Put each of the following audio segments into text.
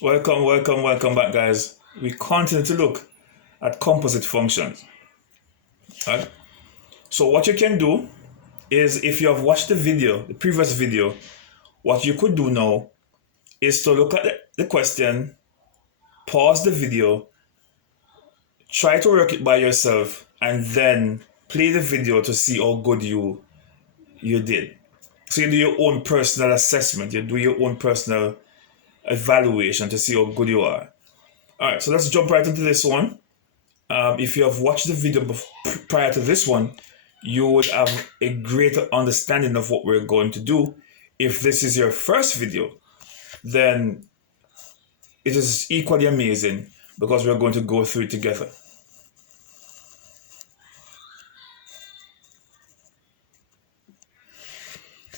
Welcome back, guys. We continue to look at composite functions. Right? So what you can do is, if you have watched the previous video, what you could do now is to look at the question, pause the video, try to work it by yourself, and then play the video to see how good you did. So you do your own personal assessment, you do your own personal evaluation to see how good you are. All right, so let's jump right into this one. If you have watched the video prior to this one, you would have a greater understanding of what we're going to do. If this is your first video, then it is equally amazing because we're going to go through it together.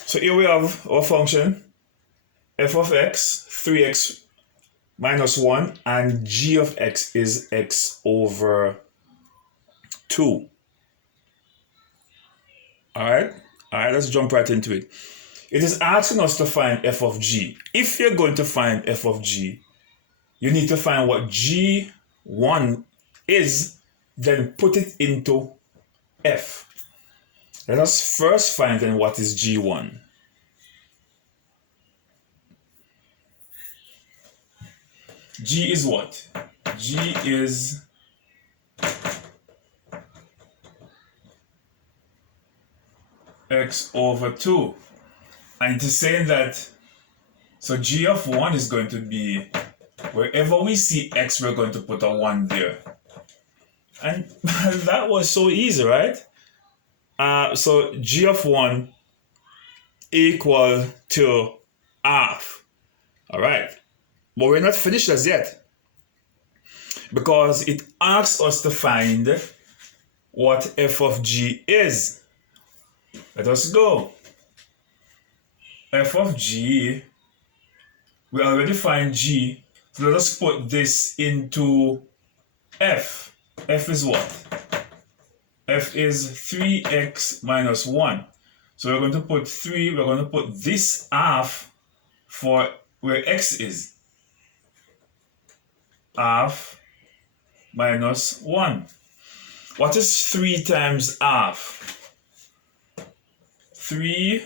So here we have our function f of x, 3x minus 1, and g of x is x over 2. Alright, let's jump right into it. It is asking us to find f of g. If you're going to find f of g, you need to find what g1 is, then put it into f. Let us first find then what is g1. G is what? G is x over 2. And it is saying that, so g of 1 is going to be, wherever we see x, we're going to put a 1 there. And that was so easy, right? So g of 1 equal to half. All right. But we're not finished as yet, because it asks us to find what f of g is. Let us go. F of g, we already find g, so let us put this into f. F is what? F is 3x minus 1. So we're going to put 3, we're going to put this half for where x is. Half minus 1. What is 3 times half? 3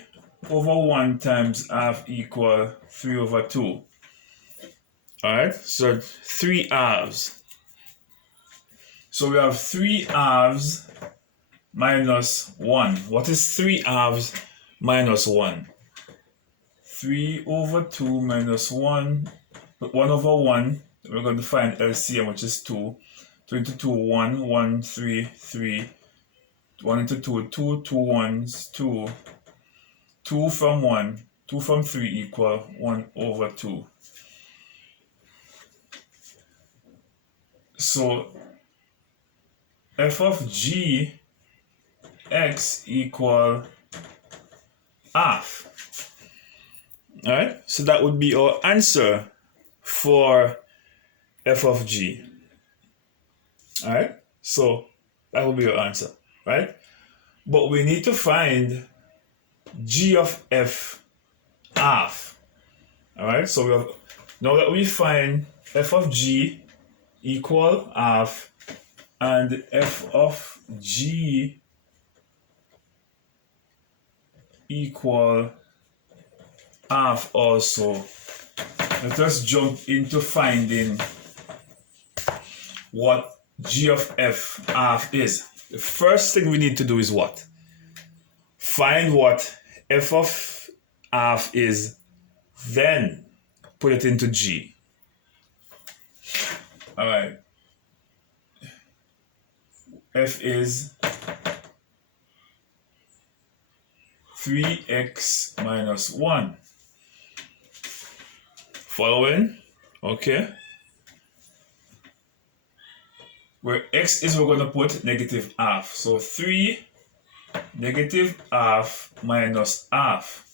over 1 times half equal 3 over 2. Alright, so 3 halves. So we have 3 halves minus 1. What is 3 halves minus 1? 3 over 2 minus 1. 1 over 1. We're going to find LCM, which is 2. 2 into 2, 1, 1, 3, 3. 1 into 2, 2, 2 ones, 2. 2 from 1, 2 from 3 equal 1 over 2. So f of g x equal half. Alright, so that would be our answer for f of g. Alright, so that would be your answer, right? But we need to find g of f half. Alright, so we have, now that we find f of g equal half and f of g equal half also, let us jump into finding what g of f half is. The first thing we need to do is what? Find what f of half is, then put it into g. All right. F is 3x minus 1. Following? Okay. Where x is, we're going to put negative half. So 3 negative half minus half.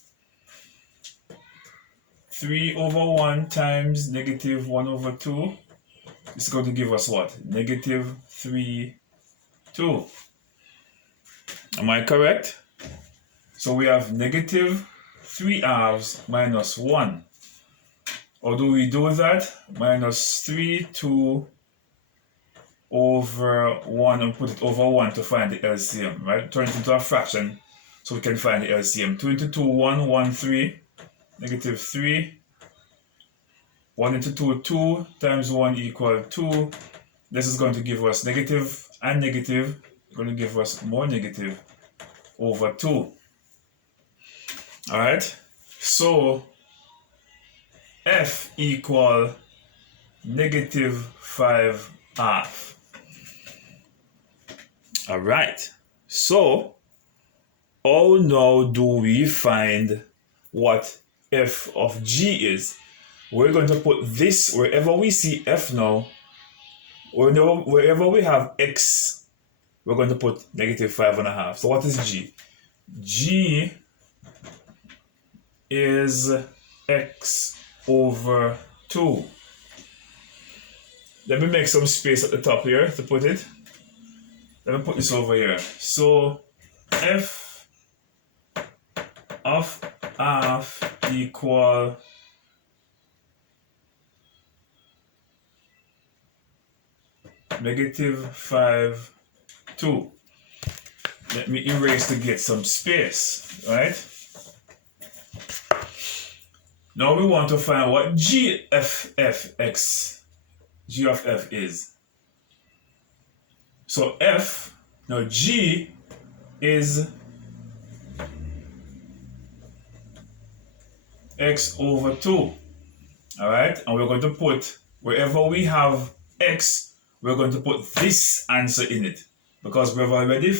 3 over 1 times negative 1 over 2 is going to give us what? Negative 3, 2. Am I correct? So we have negative 3 halves minus 1. How do we do that? Minus 3, 2 over 1, and put it over 1 to find the LCM, right? Turn it into a fraction so we can find the LCM. 2 into 2, 1, 1, 3, negative 3. 1 into 2, 2 times 1 equal 2. This is going to give us negative and negative. Going to give us more negative over 2. Alright? So, F equal negative 5 half. Alright. So, how now do we find what F of G is? We're going to put this wherever we see F now, or wherever we have X, we're going to put negative 5.5. So what is G? G is X over 2. Let me make some space at the top here to put it. Let me put this over here. So F of half equal negative 5, 2. Let me erase to get some space, right? Now we want to find what G of F is. So F, now G is X over 2. Alright, and we're going to put, wherever we have X, we're going to put this answer in it. Because we've already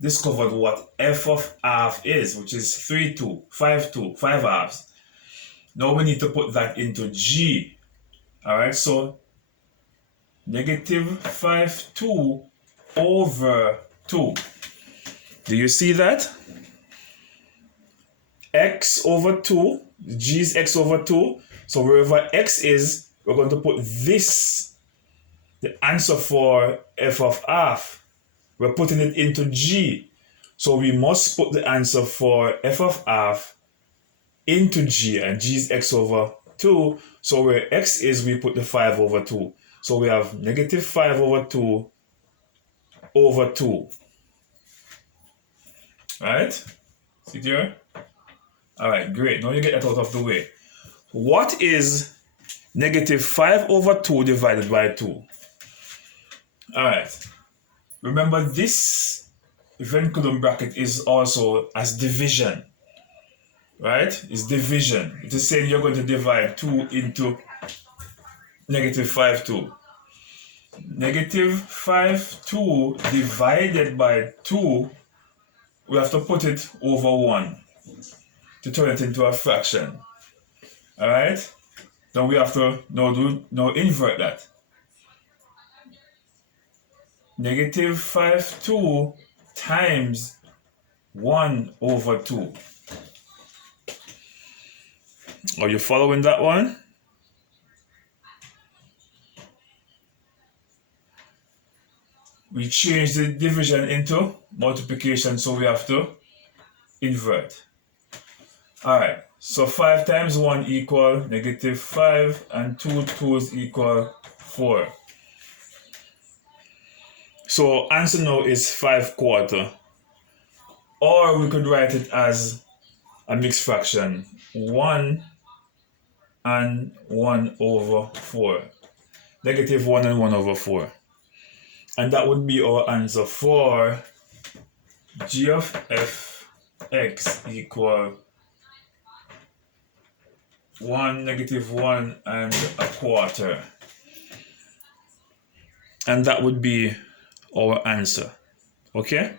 discovered what F of half is, which is 3, 2, 5, 2, 5 halves. Now we need to put that into G. Alright, so negative 5, 2 over 2. Do you see that? X over 2, G is X over 2. So wherever X is, we're going to put this, the answer for F of half. We're putting it into G. So we must put the answer for F of half into G, and G is X over 2. So where X is, we put the 5 over 2. So we have negative 5 over 2 over 2. Right? See there? Alright, great. Now you get that out of the way. What is negative 5 over 2 divided by 2? Alright. Remember, this event column bracket is also as division. Right? It's division. It is saying you're going to divide 2 into negative 5, 2. Negative 5, 2 divided by 2, we have to put it over 1 to turn it into a fraction. Alright? Then we have to now invert that. Negative 5, 2 times 1 over 2. Are you following that one? We change the division into multiplication, so we have to invert. Alright, so 5 times 1 equal negative 5, and 2 2's equal 4. So answer now is 5/4. Or we could write it as a mixed fraction, 1 and 1 over 4. Negative 1 and 1 over 4. And that would be our answer for G of F x equal 1, negative 1 and a quarter. And that would be our answer. Okay?